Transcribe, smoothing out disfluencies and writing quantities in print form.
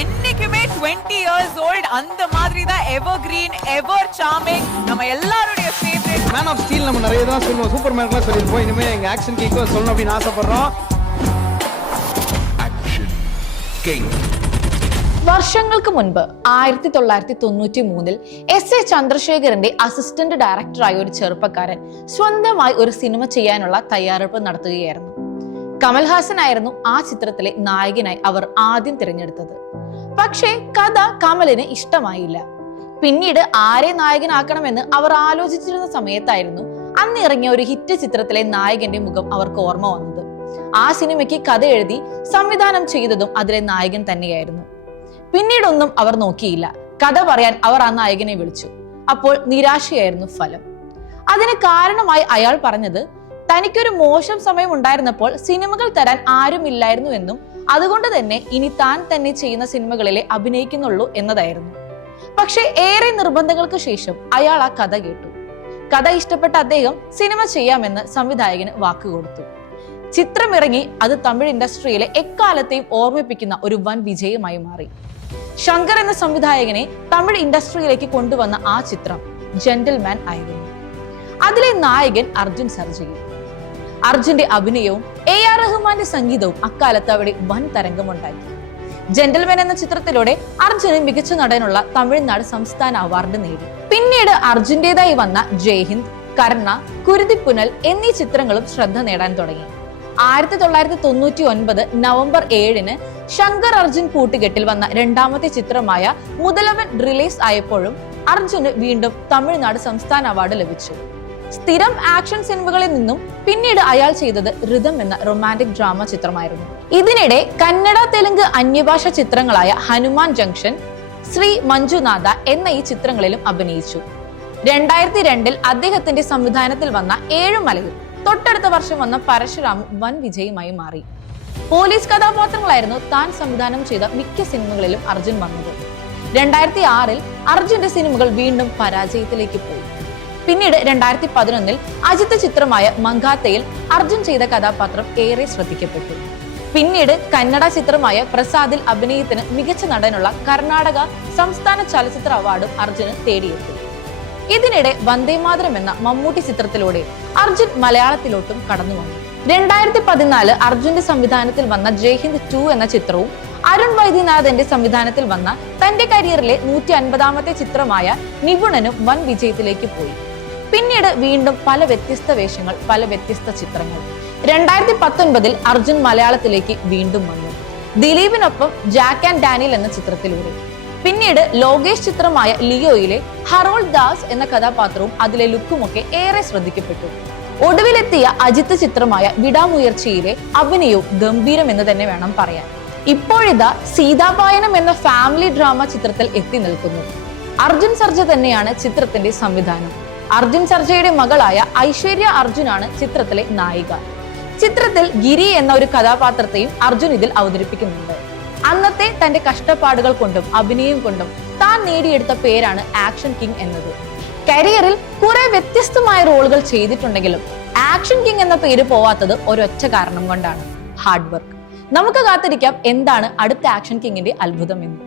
என்னைக்குமே 20 years old அந்த மாதிரி தான் எவர்கிரீன் எவர் சார்மிங் நம்ம எல்லாருடைய ஃபேவரட் மேன் ஆஃப் ஸ்டீல். நம்ம நிறைய தான் சொல்லுவோம், சூப்பர் மேன்லாம் சொல்லியிருப்போம். இனிமே எங்க ஆக்ஷன் கிங்கும் சொல்லணும் அப்படின்னு ஆசைப்படுறோம். വർഷങ്ങൾക്ക് മുൻപ് 1993 എസ് എ ചന്ദ്രശേഖരന്റെ അസിസ്റ്റന്റ് ഡയറക്ടറായ ഒരു ചെറുപ്പക്കാരൻ സ്വന്തമായി ഒരു സിനിമ ചെയ്യാനുള്ള തയ്യാറെടുപ്പ് നടത്തുകയായിരുന്നു. കമൽഹാസൻ ആയിരുന്നു ആ ചിത്രത്തിലെ നായകനായി അവർ ആദ്യം തിരഞ്ഞെടുത്തത്. പക്ഷേ കഥ കമലിന് ഇഷ്ടമായില്ല. പിന്നീട് ആരെ നായകനാക്കണമെന്ന് അവർ ആലോചിച്ചിരുന്ന സമയത്തായിരുന്നു അന്ന് ഇറങ്ങിയ ഒരു ഹിറ്റ് ചിത്രത്തിലെ നായകന്റെ മുഖം അവർക്ക് ഓർമ്മ വന്നത്. ആ സിനിമയ്ക്ക് കഥ എഴുതി സംവിധാനം ചെയ്തതും അതിലെ നായകൻ തന്നെയായിരുന്നു. പിന്നീടൊന്നും അവർ നോക്കിയില്ല. കഥ പറയാൻ അവർ ആ നായകനെ വിളിച്ചു. അപ്പോൾ നിരാശയായിരുന്നു ഫലം. അതിന് കാരണമായി അയാൾ പറഞ്ഞത് തനിക്കൊരു മോശം സമയം ഉണ്ടായിരുന്നപ്പോൾ സിനിമകൾ തരാൻ ആരുമില്ലായിരുന്നു എന്നും അതുകൊണ്ട് തന്നെ ഇനി താൻ തന്നെ ചെയ്യുന്ന സിനിമകളിലെ അഭിനയിക്കുന്നുള്ളൂ എന്നതായിരുന്നു. പക്ഷെ ഏറെ നിർബന്ധങ്ങൾക്ക് ശേഷം അയാൾ ആ കഥ കേട്ടു. കഥ ഇഷ്ടപ്പെട്ട അദ്ദേഹം സിനിമ ചെയ്യാമെന്ന് സംവിധായകന് വാക്കുകൊടുത്തു. ചിത്രമിറങ്ങി അത് തമിഴ് ഇൻഡസ്ട്രിയിലെ എക്കാലത്തെയും ഓർമ്മിപ്പിക്കുന്ന ഒരു വൻ വിജയമായി മാറി. ശങ്കർ എന്ന സംവിധായകനെ തമിഴ് ഇൻഡസ്ട്രിയിലേക്ക് കൊണ്ടുവന്ന ആ ചിത്രം ജെന്റിൽമാൻ ആയിരുന്നു. അതിലെ നായകൻ അർജുൻ സർജയിൽ. അർജുന്റെ അഭിനയവും AR റഹ്മാന്റെ സംഗീതവും അക്കാലത്ത് അവിടെ വൻ തരംഗമുണ്ടാക്കി. ജെന്റിൽമാൻ എന്ന ചിത്രത്തിലൂടെ അർജുന് മികച്ച നടനുള്ള തമിഴ്നാട് സംസ്ഥാന അവാർഡ് നേടി. പിന്നീട് അർജുന്റേതായി വന്ന ജയ്ഹിന്ദ്, കർണ, കുരുതിപ്പുനൽ എന്നീ ചിത്രങ്ങളും ശ്രദ്ധ നേടാൻ തുടങ്ങി. 1999 നവംബർ 7 ശങ്കർ അർജുൻ കൂട്ടുകെട്ടിൽ വന്ന രണ്ടാമത്തെ ചിത്രമായ മുതലവൻ റിലീസ് ആയപ്പോഴും അർജുന് വീണ്ടും തമിഴ്നാട് സംസ്ഥാന അവാർഡ് ലഭിച്ചു. സ്ഥിരം ആക്ഷൻ സിനിമകളിൽ നിന്നും പിന്നീട് അയാൾ ചെയ്തത് ഋതം എന്ന റൊമാൻറ്റിക് ഡ്രാമ ചിത്രമായിരുന്നു. ഇതിനിടെ കന്നഡ, തെലുങ്ക് അന്യഭാഷ ചിത്രങ്ങളായ ഹനുമാൻ ജംഗ്ഷൻ, ശ്രീ മഞ്ജുനാഥ എന്ന ഈ ചിത്രങ്ങളിലും അഭിനയിച്ചു. 2002 അദ്ദേഹത്തിന്റെ സംവിധാനത്തിൽ വന്ന ഏഴുമലയിൽ, തൊട്ടടുത്ത വർഷം വന്ന പരശുരാമും വൻ വിജയമായി മാറി. പോലീസ് കഥാപാത്രങ്ങളായിരുന്നു താൻ സംവിധാനം ചെയ്ത മിക്ക സിനിമകളിലും അർജുൻ വന്നത്. 2006 അർജുന്റെ സിനിമകൾ വീണ്ടും പരാജയത്തിലേക്ക് പോയി. പിന്നീട് 2011 അജിത്ത് ചിത്രമായ മങ്കാത്തയിൽ അർജുൻ ചെയ്ത കഥാപാത്രം ഏറെ ശ്രദ്ധിക്കപ്പെട്ടു. പിന്നീട് കന്നഡ ചിത്രമായ പ്രസാദിൽ അഭിനയത്തിന് മികച്ച നടനുള്ള കർണാടക സംസ്ഥാന ചലച്ചിത്ര അവാർഡും അർജുന് തേടിയെത്തി. ഇതിനിടെ വന്ദേമാതരം എന്ന മമ്മൂട്ടി ചിത്രത്തിലൂടെ അർജുൻ മലയാളത്തിലോട്ടും കടന്നു വന്നു. 2014 അർജുന്റെ സംവിധാനത്തിൽ വന്ന ജയ്ഹിന്ദ് 2 എന്ന ചിത്രവും അരുൺ വൈദ്യനാഥന്റെ സംവിധാനത്തിൽ വന്ന തന്റെ കരിയറിലെ 150ാമത്തെ ചിത്രമായ നിപുണനും വൻ വിജയത്തിലേക്ക് പോയി. പിന്നീട് വീണ്ടും പല വ്യത്യസ്ത വേഷങ്ങൾ, പല വ്യത്യസ്ത ചിത്രങ്ങൾ. 2019 അർജുൻ മലയാളത്തിലേക്ക് വീണ്ടും വന്നു, ദിലീപിനൊപ്പം ജാക്ക് ആൻഡ് ഡാനിയൽ എന്ന ചിത്രത്തിലൂടെ. പിന്നീട് ലോകേഷ് ചിത്രമായ ലിയോയിലെ ഹറോൾ ദാസ് എന്ന കഥാപാത്രവും അതിലെ ലുക്കുമൊക്കെ ഏറെ ശ്രദ്ധിക്കപ്പെട്ടു. ഒടുവിലെത്തിയ അജിത്ത് ചിത്രമായ വിടാമുയർച്ചയിലെ അഭിനയവും ഗംഭീരം എന്ന് തന്നെ വേണം പറയാൻ. ഇപ്പോഴിതാ സീതാപായനം എന്ന ഫാമിലി ഡ്രാമ ചിത്രത്തിൽ എത്തി നിൽക്കുന്നു. അർജുൻ സർജ തന്നെയാണ് ചിത്രത്തിന്റെ സംവിധാനം. അർജുൻ സർജയുടെ മകളായ ഐശ്വര്യ അർജുനാണ് ചിത്രത്തിലെ നായിക. ചിത്രത്തിൽ ഗിരി എന്ന ഒരു കഥാപാത്രത്തെയും അർജുൻ ഇതിൽ അവതരിപ്പിക്കുന്നുണ്ട്. അന്നത്തെ തന്റെ കഷ്ടപ്പാടുകൾ കൊണ്ടും അഭിനയം കൊണ്ടും താൻ നേടിയെടുത്ത പേരാണ് ആക്ഷൻ കിങ് എന്നത്. കരിയറിൽ കുറെ വ്യത്യസ്തമായ റോളുകൾ ചെയ്തിട്ടുണ്ടെങ്കിലും ആക്ഷൻ കിങ് എന്ന പേര് പോവാത്തത് ഒരൊറ്റ കാരണം കൊണ്ടാണ്: ഹാർഡ് വർക്ക്. നമുക്ക് കാത്തിരിക്കാം എന്താണ് അടുത്ത ആക്ഷൻ കിങ്ങിന്റെ അത്ഭുതം എന്ന്.